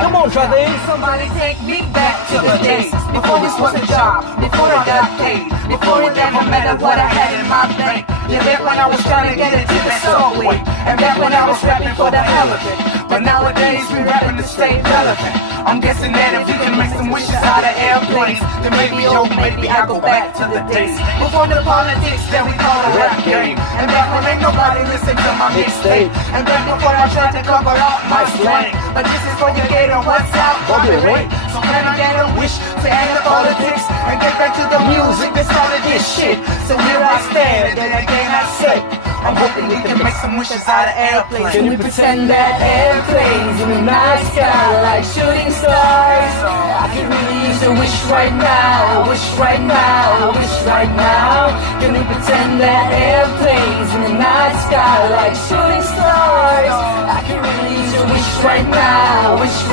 Come on, try this. Somebody take me back to the days before this was a job, before I got paid, before it ever mattered what I had in my bank. Yeah, back when I was trying to get it to the subway, and back when I was rapping for the hell of it. But nowadays we rapping to stay relevant. I'm guessing that if you can make some wishes out of airplanes, then maybe, oh, maybe I go back to the days before the politics that we call a rap game, and back when ain't nobody listen to my mixtape, and back before I tried to cover up my slang. But this is for your gator, what's out, Bobby? So can I get a wish to end the politics and get back to the music that started this shit? So here I stand, and again I say, I'm hoping we can make some wishes out of airplanes. Can we pretend that airplanes in the night sky like shooting stars? I can really use a wish right now, wish right now, wish right now. Can we pretend that airplanes in the night sky like shooting stars? I can really use a wish right now, wish right now.